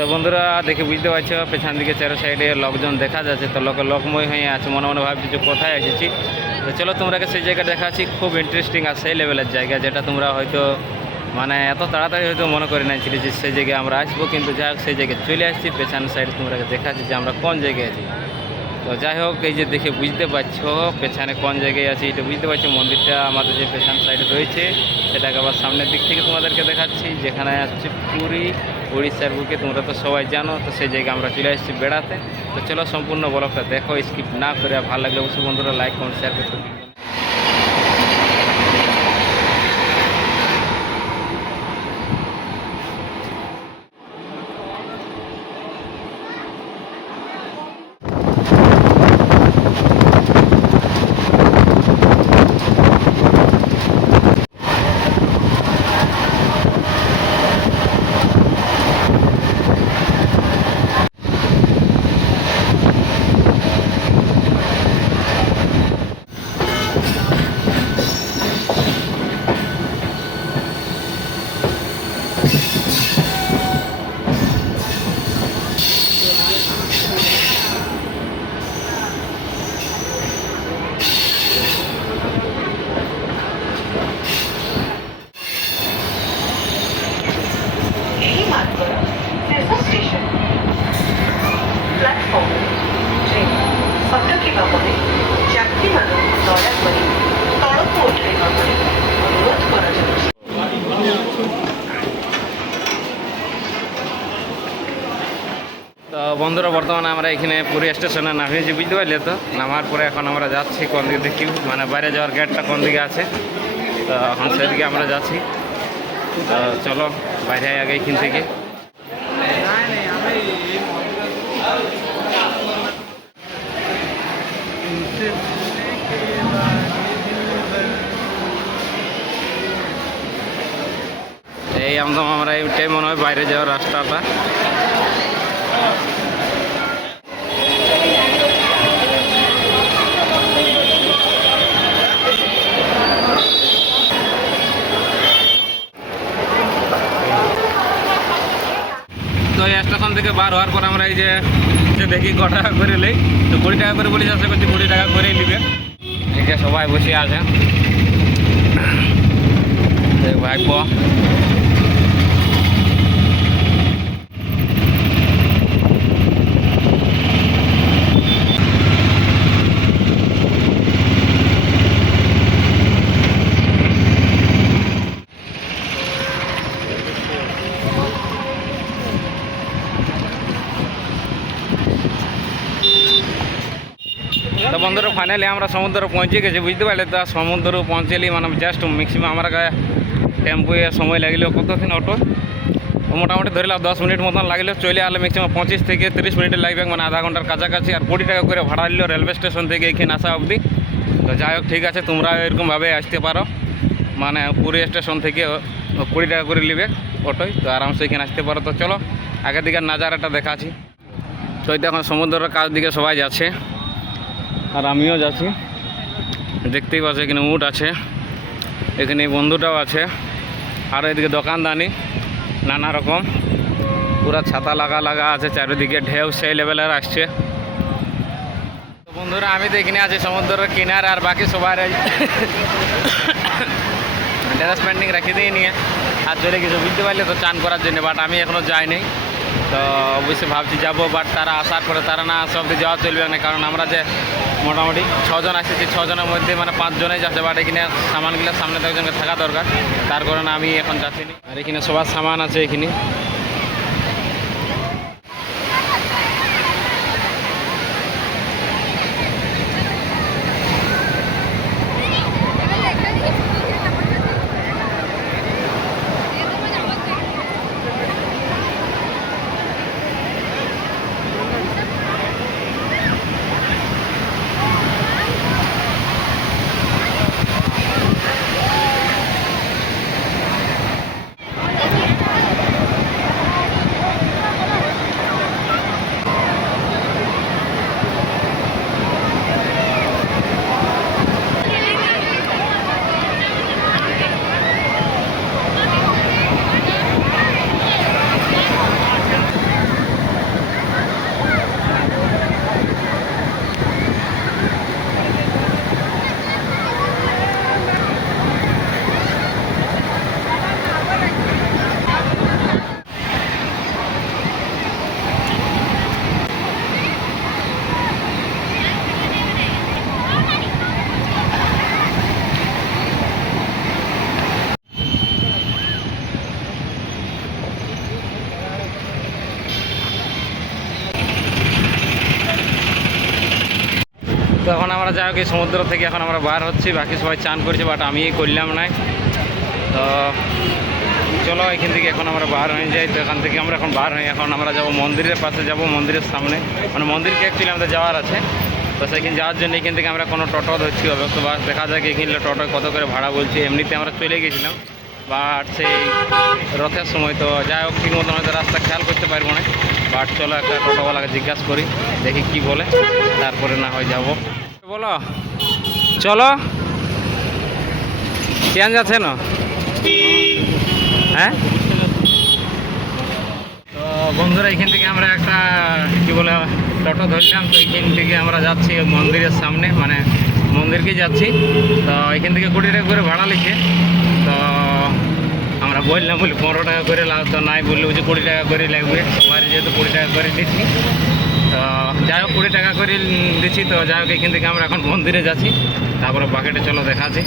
তো বন্ধুরা দেখে বুঝতে পারছো পেছন দিকে চারো সাইডে লোকজন দেখা যাচ্ছে, তো লোকময় হয়ে আছে। মনে মনে ভাবছি যে কোথায় এসেছি। তো চলো তোমরাকে সেই জায়গা দেখাচ্ছি, খুব ইন্টারেস্টিং আর সেই লেভেলের জায়গা, যেটা তোমরা হয়তো মানে এত তাড়াতাড়ি হয়তো মনে করে নিয়েছিলে যে সেই জায়গায় আমরা আসবো, কিন্তু যাই হোক সেই জায়গায় চলে আসছি। পেছন সাইডে তোমরাকে দেখাচ্ছি যে আমরা কোন জায়গায় আছি। তো যাই হোক, এই যে দেখে বুঝতে পারছো পেছনে কোন জায়গায় আছি, এটা বুঝতে পারছো। মন্দিরটা আমাদের যে পেছন সাইডে রয়েছে সেটাকে আবার সামনের দিক থেকে তোমাদেরকে দেখাচ্ছি, যেখানে আসছে পুরী, উড়িষ্যার বুকে। তোমরা তো সবাই জানো, তো সেই জায়গায় আমরা চলে আসছি বেড়াতে। তো চলো সম্পূর্ণ ব্লগটা দেখো, স্কিপ না করে। ভালো লাগলে অবশ্যই বন্ধুরা লাইক কমেন্ট শেয়ার করতে ভুলবেন না। তো বন্ধুরা বর্তমানে আমরা এখানে পুরী স্টেশনে নামিয়েছি, বুঝতে পারলে। তো নামার পরে এখন আমরা যাচ্ছি কোন দিকে দেখি, মানে বাইরে যাওয়ার গেটটা কোন দিকে আছে, তো এখন সেদিকে আমরা যাচ্ছি। তো চলো বাইরে আগে এখান থেকে। এই একদম আমরা এইটাই মনে হয় বাইরে যাওয়ার রাস্তাটা। তো এই স্টেশন থেকে বার হওয়ার পর আমরা এই যে দেখি ক টাকা করে নেই, তো 20 টাকা করে বলি, আশা করছি 20 টাকা করেই নিবে। এই যে সবাই বসে আছে ভাইপো। তো বন্ধুরা ফাইনালি আমরা সমুদ্রে পৌঁছে গেছি, বুঝতে পারলে। তো সমুদ্র পৌঁছলি মানে জাস্ট ম্যাক্সিমাম আমার টেম্পুয়ে সময় লাগলো কতক্ষণ, অটো মোটামুটি ধরে 10 মিনিট মতন লাগলো। চলে আসলে ম্যাক্সিমাম 25 থেকে 30 মিনিটে লাগবে, মানে আধা ঘন্টার কাছাকাছি। আর 20 টাকা করে ভাড়া নিল রেলওয়ে স্টেশন থেকে এখানে আসা অবধি। তো যাই হোক ঠিক আছে, তোমরা এরকমভাবে আসতে পারো, মানে পুরী স্টেশন থেকে 20 টাকা করে নেবে অটোয়, তো আরামসে এখানে আসতে পারো। তো চলো আগের দিকের নাজারাটা দেখাচ্ছি। তো এই এখন সমুদ্রের কাছ দিকে সবাই যাচ্ছে আর আমিও যাচ্ছি। দেখতেই পাচ্ছি এখানে উট আছে, এখানে বন্ধুটাও আছে, আর এদিকে দোকানদানি নানা রকম, পুরা ছাতা লাগা আছে চারিদিকে, ঢেউ সেই লেভেলের আসছে। তো বন্ধুরা আমি তো এখানে আছি সমুদ্রের কিনারে, আর বাকি সবাই ড্রেস পেন্টিং রেখে দিয়ে নিয়ে আর চলে গেছে, বুঝতে পারলে, তো চান করার জন্য। বাট আমি এখনও যাইনি, তো অবশ্যই ভাবছি যাবো। বাট তারা আসার পরে তারা না আসা অবধি যাওয়া চলবে না, কারণ আমরা যে মোটামুটি 6 জন আসতেছি, 6 জনের মধ্যে মানে 5 জনেই যাচ্ছে। বাট এখানে সামানগুলো সামনে তো একজনকে থাকা দরকার, তার কারণে আমি এখন যাচ্ছি না। আর এখানে সবার সামান আছে এখানে। এখন আমরা যাই হোক এই সমুদ্র থেকে এখন আমরা বার হচ্ছি, বাকি সবাই চান করছে বাট আমি করলাম না। তো চলো এখান থেকে এখন আমরা বার হয়ে যাই। তো এখান থেকে আমরা এখন বার হই, এখন আমরা যাব মন্দিরের পাশে, যাব মন্দিরের সামনে, মানে মন্দিরকে অ্যাকচুয়ালি আমাদের যাওয়ার আছে। তো সেখানে যাওয়ার জন্য এখান থেকে আমরা কোনো টোটো ধরছি হবে, তো বাস দেখা যাক এখানে টোটো কত করে ভাড়া বলছি। এমনিতে আমরা চলে গেছিলাম বাট সেই রথের সময়, তো যাই হোক ঠিক মতন হয়তো রাস্তা খেয়াল করতে পারবো না। বাট চলো একটা টোটোওয়ালাকে জিজ্ঞাসা করি, দেখি কি বলে, তারপরে না হয় যাব। বলো চলো কেন যাচ্ছে না? হ্যাঁ, তো বন্ধুরা এখান থেকে আমরা একটা কি বলে টোটো ধরলাম। তো এখান থেকে আমরা যাচ্ছি মন্দিরের সামনে, মানে মন্দিরকে যাচ্ছি। তো এখান থেকে 20 টাকা করে ভাড়া লিখে, তো আমরা বললাম বলি 15 টাকা করে লাভ, তো নাই বললে যে 20 টাকা করে লাগবে সবার, যেহেতু 20 টাকা করে দিচ্ছি। তো যাই হোক 20 টাকা করে দিচ্ছি। তো যাই হোক এখান থেকে আমরা এখন মন্দিরে যাচ্ছি, তারপরে বাকিটা চলো দেখাচ্ছি।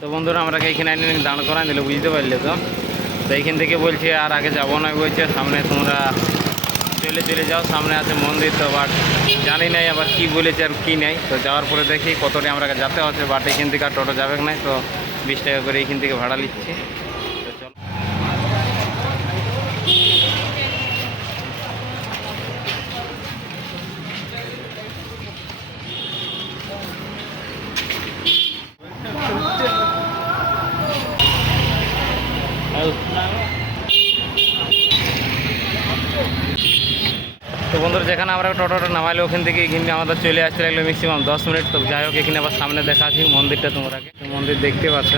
তো বন্ধুরা আমরা এইখানে দাঁড় করাই দিল, বুঝতে পারলে? তো এইখান থেকে বলছে আর আগে যাবো না, বলছে সামনে তোমরা চলে যাও, সামনে আছে মন্দির। তো বাট জানি নাই আবার কি বলেছে আর কি নাই। তো যাওয়ার পরে দেখি কতটা আমরা যেতে হচ্ছে, বাট এখান থেকে আর টোটো যাবে না। তো 20 টাকা করে এইখান থেকে ভাড়া নিচ্ছি। তো চলো তো বন্ধুরা যেখানে আমরা টোটোটা নামাইলে ওখান থেকে এখানে আমাদের চলে আসতে লাগলো ম্যাক্সিমাম 10 মিনিট। তো যাই হোক এখানে আবার সামনে দেখাচ্ছি মন্দিরটা, তোমরা মন্দির দেখতে পাচ্ছ।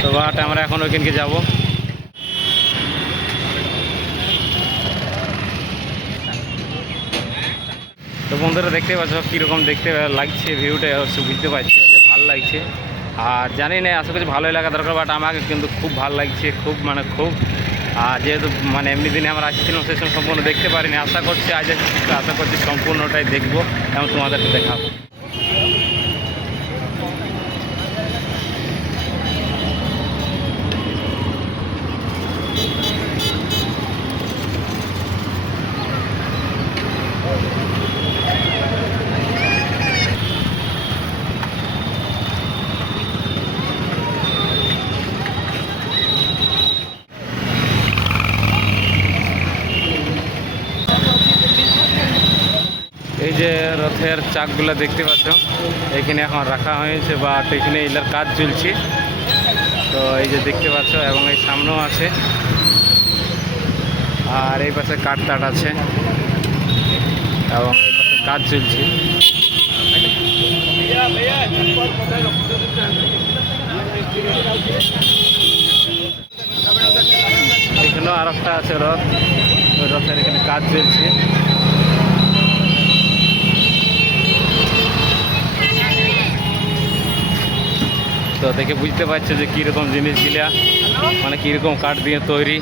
তো বাট আমরা এখন ওইখানকে যাবো। তো বন্ধুরা দেখতে পাচ্ছ কীরকম দেখতে লাগছে ভিউটা, বুঝতে পারছো যে ভালো লাগছে। আর জানি না আশা করছি ভালোই লাগা দরকার, বাট আমাকে কিন্তু খুব ভালো লাগছে, খুব মানে খুব। আর যেহেতু মানে এমনি দিনে আমরা আসছিলাম সেই সময় সম্পূর্ণ দেখতে পারিনি, আশা করছি আজ আশা করছি সম্পূর্ণটাই দেখবো এবং তোমাদেরকে দেখাবো। এই যে রথের চাকগুলো দেখতে পাচ্ছ এখানে এখন রাখা হয়েছে, বা এখানে এলার কাজ চলছে। তো এই যে দেখতে পাচ্ছ, এবং এই সামনেও আছে, আর এই পাশে কাঠ আছে, এবং এই পাশে কাজ চলছে। এখানেও আর একটা আছে রথ, ওই রথের এখানে কাজ চলছে। তো দেখে বুঝতে পারছো যে কীরকম জিনিসগুলা, মানে কীরকম কাঠ দিয়ে তৈরি।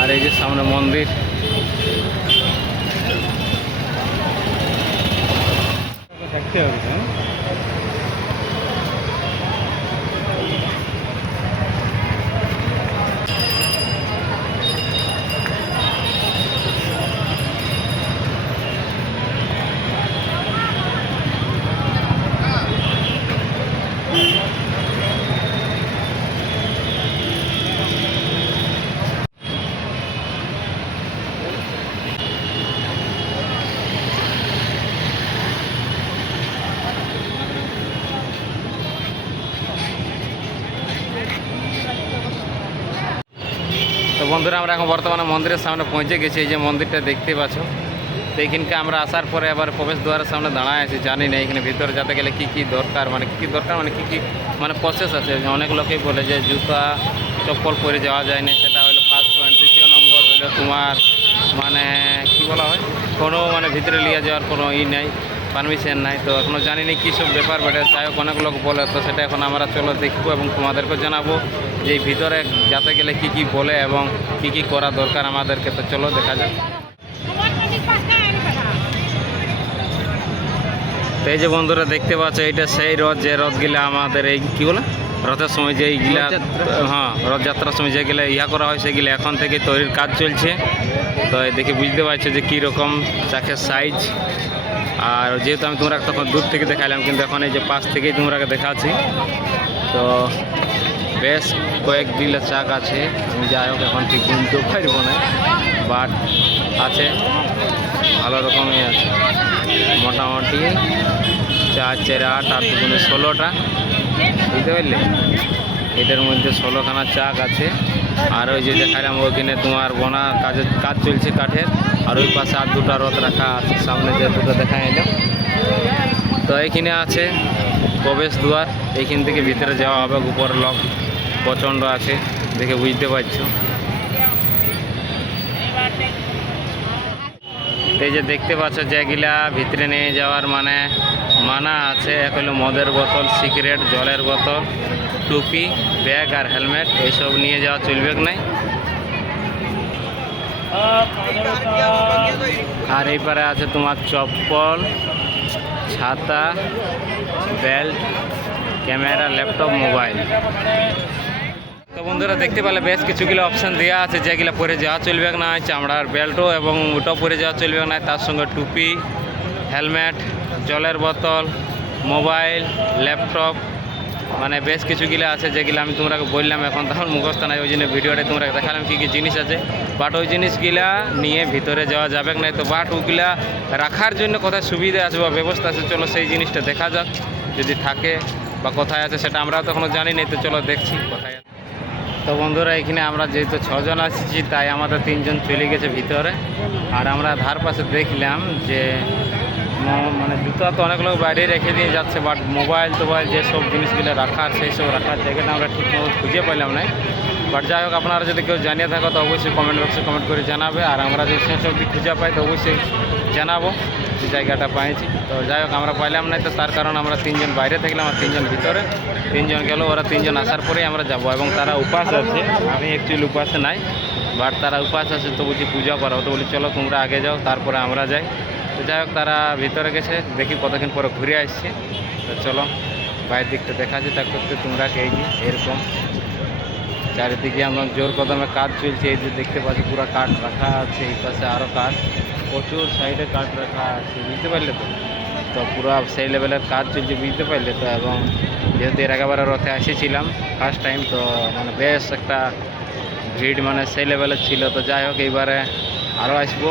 আর এই যে সামনে মন্দির, দেখতে হবে। তো বন্ধুরা আমরা এখন বর্তমানে মন্দিরের সামনে পৌঁছে গেছি। এই যে মন্দিরটা দেখতে পাচ্ছ, তো এইখানকে আমরা আসার পরে আবার প্রবেশ দ্বারের সামনে দাঁড়ায় আছি। জানি না এখানে ভিতরে যেতে গেলে কী কী দরকার, মানে কী কী দরকার, মানে কী কী মানে প্রসেস আছে। অনেক লোকেই বলে যে জুতা চপ্পল পরে যাওয়া যায় না, সেটা হলো ফার্স্ট পয়েন্ট। দ্বিতীয় নম্বর হলো তোমার মানে কী বলা হয়, কোনো মানে ভিতরে নিয়ে যাওয়ার কোনো নেই, পারমিশন নাই। তো এখনও জানি না কী সব ব্যাপার বেটে, যাই হোক অনেক লোক বলে। তো সেটা এখন আমরা চলো দেখবো এবং তোমাদেরকেও জানাবো যে এই ভিতরে যেতে গেলে কী কী বলে এবং কী কী করা দরকার আমাদেরকে। তো চলো দেখা যাক। তো এই যে বন্ধুরা দেখতে পাচ্ছ, এটা সেই রথ, যে রথগুলা আমাদের এই কী বলে রথের সময় যে এইগুলা, হ্যাঁ রথযাত্রার সময় যেগুলো ইয়া করা হয় সেগুলো এখন থেকে তৈরির কাজ চলছে। তো দেখে বুঝতে পারছো যে কীরকম চাকের সাইজ। আর যেহেতু আমি তোমরা তখন দূর থেকে দেখাইলাম, কিন্তু এখন এই যে পাশ থেকেই তোমরাকে দেখাচ্ছি। তো বেশ কয়েকগুলো চাক আছে, আমি যাই হোক এখন ঠিক গুনতেও পারবো না, বাট আছে ভালো রকমই আছে, মোটামুটি 4 4 8 8 2 16টা, বুঝতে পারলে? এটার মধ্যে 16খানা চাক আছে। আর ওই যে দেখালাম ওইখানে তোমার বোনা কাজ চলছে কাঠের। আর ওই পাশে আর 2টা রথ রাখা আছে, সামনে যে 2টা দেখা এলাম। তো এইখানে আছে প্রবেশ দুয়ার, এইখান থেকে ভিতরে যাওয়া হবে। উপর লক প্রচণ্ড আছে, দেখে বুঝতে পারছো। এই যে দেখতে পাচ্ছ যেগুলা ভিতরে নিয়ে যাওয়ার মানে মানা আছে, এক হলো মদের বোতল, সিগারেট, জলের বোতল, টুপি, ব্যাগ আর হেলমেট, এইসব নিয়ে যাওয়া চলবে নাই। আর এই পারে আছে তোমার চপ্পল, ছাতা, বেল্ট, ক্যামেরা, ল্যাপটপ, মোবাইল। তো বন্ধুরা দেখতে পেলে বেশ কিছুগুলো অপশান দেওয়া আছে, যেগুলো পরে যাওয়া চলবে না, চামড়ার বেল্টও এবং ওটাও পরে যাওয়া চলবে না, তার সঙ্গে টুপি, হেলমেট, জলের বোতল, মোবাইল, ল্যাপটপ, মানে বেশ কিছুগুলো আছে যেগুলো আমি তোমরা বললাম। এখন তখন মুখস্থ নাই, ওই জন্য ভিডিওটা তোমরা দেখালাম কী কী জিনিস আছে। বাট ওই জিনিসগুলা নিয়ে ভিতরে যাওয়া যাবে না। তো বাট ওগুলা রাখার জন্য কোথায় সুবিধা আছে বা ব্যবস্থা আছে, চলো সেই জিনিসটা দেখা যাক, যদি থাকে বা কোথায় আছে সেটা আমরা তখনও জানি না। তো চলো দেখছি কোথায় আছে। তো বন্ধুরা এখানে আমরা যেহেতু 6 জন আসছি, তাই আমাদের 3 জন চলে গেছে ভিতরে। আর আমরা ধার পাশে দেখলাম যে মানে জুতা তো অনেক লোক বাইরে রেখে দিয়ে যাচ্ছে, বাট মোবাইল টোবাইল যেসব জিনিসগুলো রাখার, সেই সব রাখার জায়গাটা আমরা ঠিকমতো খুঁজে পেলাম না। বাট যাই হোক, আপনারা যদি কেউ জানিয়ে থাকো তো অবশ্যই কমেন্ট বক্সে কমেন্ট করে জানাবে। আর আমরা যদি সেসব খুঁজে পাই তো অবশ্যই জানাবো যে জায়গাটা পাইছি। তো যাই হোক, আমরা পাইলাম না, তো তার কারণ আমরা 3 জন বাইরে থাকলাম আর 3 জন ভিতরে। 3 জন গেল, ওরা 3 জন আসার পরেই আমরা যাব। এবং তারা উপাস আছে, আমি অ্যাকচুয়ালি উপাসে নাই, বাট তারা উপাস আছে। তো বলছি পূজা করা, তো বলি চলো তোমরা আগে যাও, তারপরে আমরা যাই। তো যাই হোক, তারা ভিতরে গেছে, দেখি কতক্ষণ পরে ঘুরে আসছে। তো চলো বাইরের দিকটা দেখাচ্ছি, তা করতে তোমরা এই যে এরকম চারিদিকে আমরা জোর কদমে কাজ চলছে। এই যে দেখতে পাচ্ছি পুরো কাঠ রাখা আছে, এই পাশে আরও কাঠ, প্রচুর সাইডে কাঠ রাখা আছে, বুঝতে পারলে? তো পুরো সেই লেভেলের কাজ চলছে, বুঝতে পারলে? তো এবং যেহেতু এর একেবারে রথে এসেছিলাম ফার্স্ট টাইম, তো মানে বেশ একটা ভিড় মানে সেই লেভেলের ছিল। তো যাই হোক, এইবারে আরও আসবো,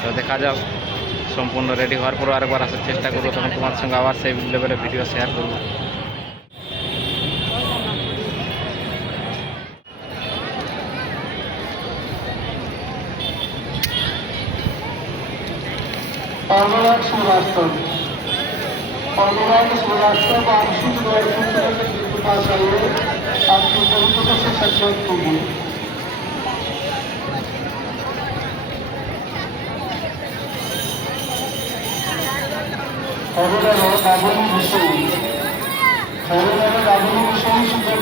তো দেখা যাক। সম্পূর্ণ রেডি হওয়ার পর আরেকবার আসার চেষ্টা করবো, তখন তোমার সঙ্গে আবার সেই লেভেলের ভিডিও শেয়ার করবো। अनुराग श्रीवास्तव, अनुराग श्रीवास्तव आंशिक के पास आइए, आपकी पवित्रता से सचेत कीजिए। हरिनाम दाबोली विषय, हरिनाम दाबोली विषय सुंदर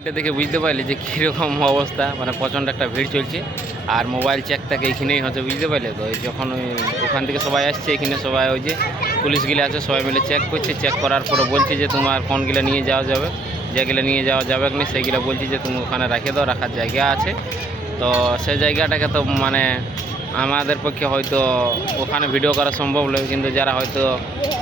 ভিড়টা দেখে বুঝতে পারলি যে কীরকম অবস্থা, মানে প্রচণ্ড একটা ভিড় চলছে। আর মোবাইল চেক থাকে এইখানেই হচ্ছে, বুঝতে পারলে তো। যখন ওই ওখান থেকে সবাই আসছে, এখানে সবাই ওই যে পুলিশগুলো আছে সবাই মিলে চেক করছে। চেক করার পরে বলছে যে তোমার কোনগুলো নিয়ে যাওয়া যাবে, যেগুলো নিয়ে যাওয়া যাবে না সেইগুলো বলছি যে তুমি ওখানে রেখে দাও, রাখার জায়গা আছে। তো সেই জায়গাটাকে তো মানে আমাদের পক্ষে হয়তো ওখানে ভিডিও করা সম্ভব নয়, কিন্তু যারা হয়তো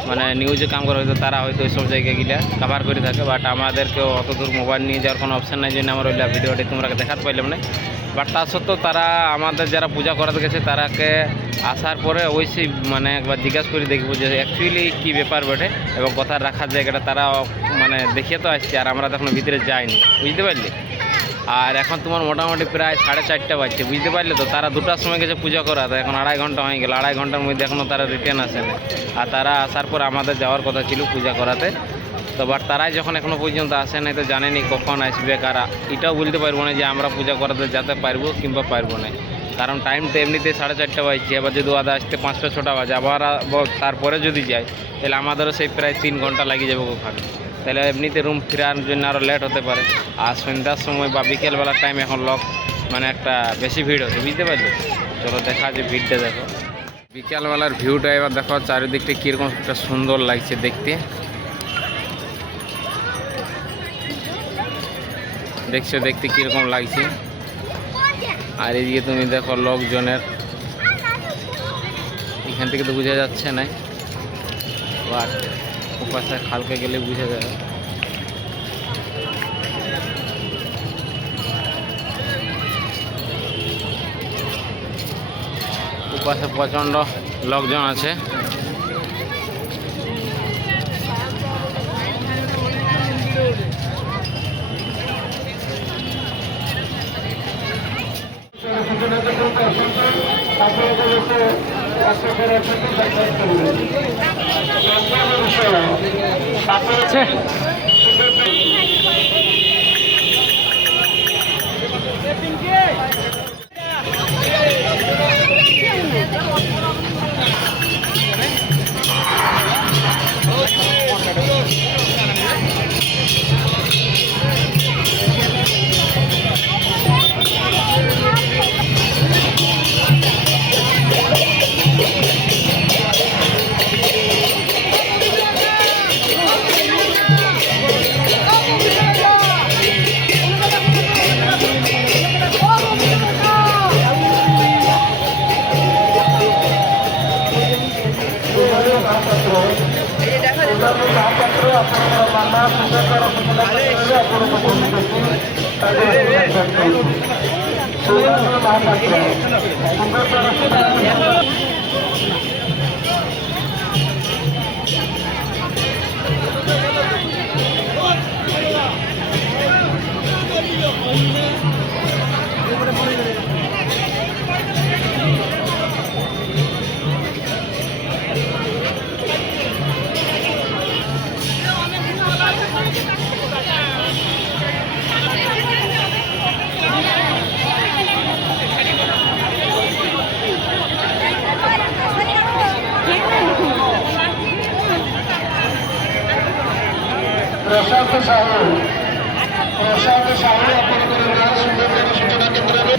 মানে নিউজে কাম করে হয়তো তারা হয়তো ওইসব জায়গাগুলো কভার করে থাকে। বাট আমাদেরকেও অত দূর মোবাইল নিয়ে যাওয়ার কোনো অপশান নাই, জন্য আমরা ওইটা ভিডিওটি তোমরা দেখাতে পারলাম না। বাট তা সত্ত্বেও তারা আমাদের যারা পূজা করাতে গেছে তারাকে আসার পরে অবশ্যই মানে একবার জিজ্ঞাসা করে দেখবো যে অ্যাকচুয়ালি কী ব্যাপার বটে, এবং কোথায় রাখার জায়গাটা তারা মানে দেখিয়ে তো আসছে। আর আমরা তো এখনো ভিতরে যাইনি, বুঝতে পারলি। আর এখন তোমার মোটামুটি প্রায় 4:30 বাজছে, বুঝতে পারলে তো। তারা 2টার সময় গেছে পূজা করাতে, এখন 2.5 ঘন্টা হয়ে গেল। 2.5 ঘন্টার মধ্যে এখনও তারা রিটার্ন আসেনি। আর তারা আসার পর আমাদের যাওয়ার কথা ছিল পূজা করাতে। তো বাট তারাই যখন এখনও পর্যন্ত আসে নাই, তো জানেনি কখন আসবে। কারা এটাও বলতে পারবো না যে আমরা পূজা করাতে যেতে পারবো কিংবা পারবো না, কারণ টাইম তো এমনিতে 4:30 বাজছে। এবার যদি ওদের আসতে 5টা-6টা বাজে, আবার তারপরে যদি যাই তাহলে আমাদেরও সেই প্রায় 3 ঘন্টা লাগিয়ে যাবে ওখানে। তাহলে এমনিতে রুম ফেরার জন্য আরও লেট হতে পারে। আর সন্ধ্যার সময় বা বিকেলবেলার টাইম এখন মানে একটা বেশি ভিড় হচ্ছে, বুঝতে পারলি। চলো দেখা যে ভিড়টা দেখো, বিকেলবেলার ভিউটা এবার দেখো। চারিদিকটা কীরকম একটা সুন্দর লাগছে দেখতে, দেখছো দেখতে কীরকম লাগছে। আর এদিকে তুমি দেখো লোকজনের, এখান থেকে তো বোঝা যাচ্ছে না, বাট ওপাশে খালকে গেলে বোঝা যাবে। ওপাশে প্রচণ্ড লোকজন আছে। प्रशांत साहू आपल्याकडे नाव सुंदर सूचना केंद्राने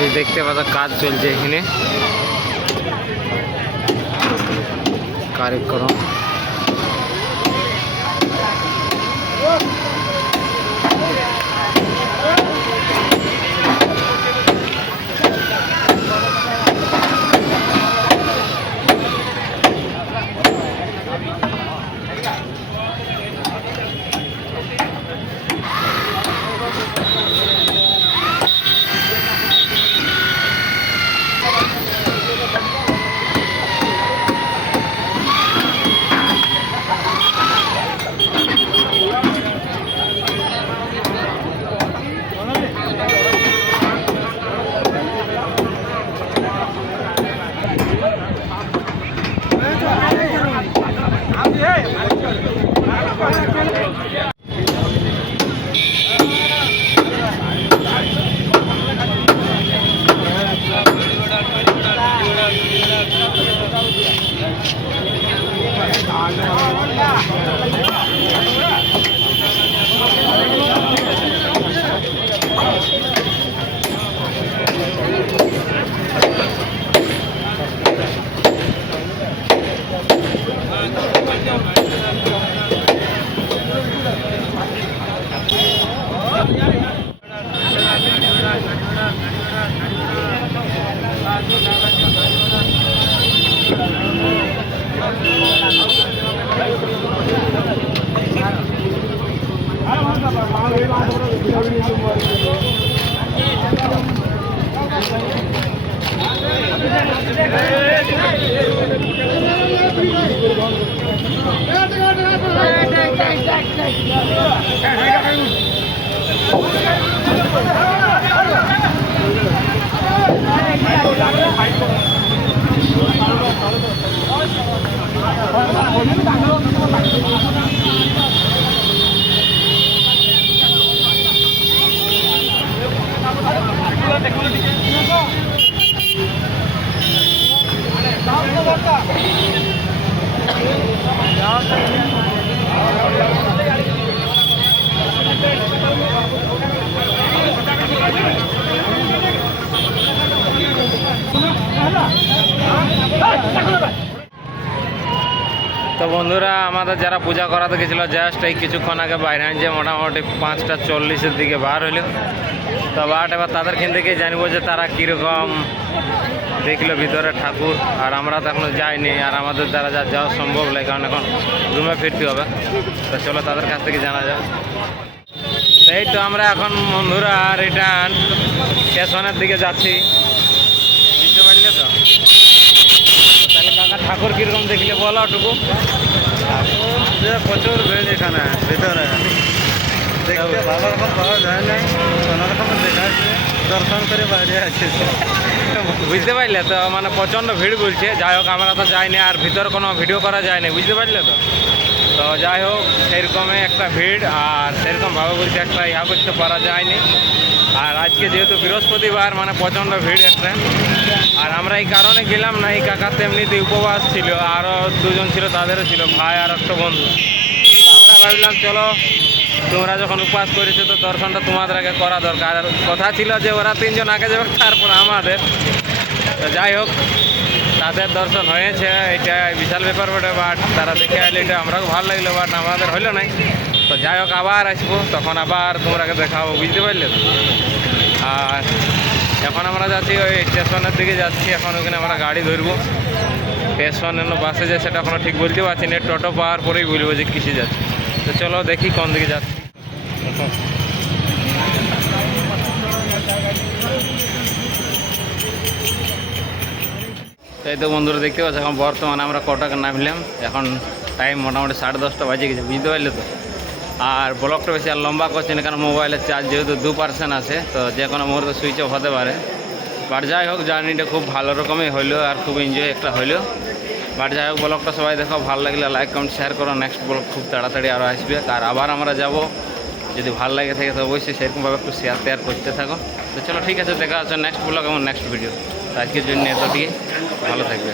এই দেখতে পাচ্ছ কাজ চলছে এখানে, কার্যক্রম। তো বন্ধুরা আমাদের যারা পূজা করাতে গেছিলো জাস্ট এই কিছুক্ষণ আগে বাইরে আনছে মোটামুটি 5:40 দিকে বার হইলো। তো বাট এবার তাদেরখান থেকে জানবো যে তারা কীরকম দেখলো ভিতরে ঠাকুর। আর আমরা তো এখনো যাইনি, আর আমাদের দ্বারা যা যাওয়া সম্ভব নয়, কারণ এখন রুমে ফিরতে হবে। তো চলো তাদের কাছ থেকে জানা যাক। এই তো আমরা এখন বন্ধুরা রিটার্ন স্টেশনের দিকে যাচ্ছি, বুঝতে পারলে তো? তাহলে কাকা ঠাকুর কীরকম দেখলে বলো টুকু। প্রচুর ভিড় এখানে ভিতরে, দেখতে ভালো রকম পাওয়া যায় না, নানা রকম দেখাচ্ছে, দর্শন করে বাইরে আছে। বুঝতে পারলে তো, মানে প্রচণ্ড ভিড় বলছে। যাই হোক আমরা তো যাইনি, আর ভিতরে কোনো ভিডিও করা যায়নি, বুঝতে পারলে তো। তো যাই হোক সেরকমই একটা ভিড়, আর সেরকমভাবে বলছে একটা ইয়া করতে পারা যায়নি। আর আজকে যেহেতু বৃহস্পতিবার, মানে প্রচণ্ড ভিড় একটা। আর আমরা এই কারণে গেলাম না, এই কাকার এমনিতে উপবাস ছিল, আরও দুজন ছিল, তাদেরও ছিল, ভাই আর একটা বন্ধু। তো আমরা ভাবলাম চলো তোমরা যখন উপবাস করেছো তো দর্শনটা তোমাদের আগে করা দরকার। আর কথা ছিল যে ওরা 3 জন আগে যাবে, তারপর আমাদের। তো যাই হোক তাদের দর্শন হয়েছে, এটা বিশাল ব্যাপার বটে। বাট তারা দেখে আসলে এটা আমরাও ভালো লাগলো, বাট আমাদের হইলো নাই। তো যাই হোক আবার আসবো, তখন আবার তোমরাকে দেখাবো, বুঝতে পারলে তো। আর এখন আমরা যাচ্ছি ওই স্টেশনের দিকে যাচ্ছি, এখন ওখানে আমরা গাড়ি ধরবো। স্টেশন বাসে যায় সেটা এখনো ঠিক বলতে পারছি না, টোটো পাওয়ার পরেই বলবো যে কিসে যাচ্ছে। তো চলো দেখি কোন দিকে যাচ্ছি। এই তো বন্ধুরা দেখতে পাচ্ছি এখন বর্তমানে আমরা কটাকে নামলাম, এখন টাইম মোটামুটি 10:30 বাজে গেছে, বুঝতে পারলে তো। আর ব্লগটা বেশি আর লম্বা করছি না, কারণ মোবাইলের চার্জ যেহেতু 2% আছে, তো যে কোনো মুহূর্তে সুইচ অফ হতে পারে। বাট যাই হোক জার্নিটা খুব ভালো রকমই হইলো, আর খুব এনজয় একটা হইলো। বাট যাই হোক ব্লগটা সবাই দেখো, ভালো লাগলে লাইক কমেন্ট শেয়ার করো। নেক্সট ব্লগ খুব তাড়াতাড়ি আরও আসবে, আর আবার আমরা যাব। যদি ভালো লাগে থাকে তো অবশ্যই সেরকমভাবে একটু শেয়ার করতে থাকো। তো চলো ঠিক আছে, দেখা হচ্ছে নেক্সট ব্লগ এবং নেক্সট ভিডিও। তো আজকের জন্য এতটুকুই, ভালো থাকবে।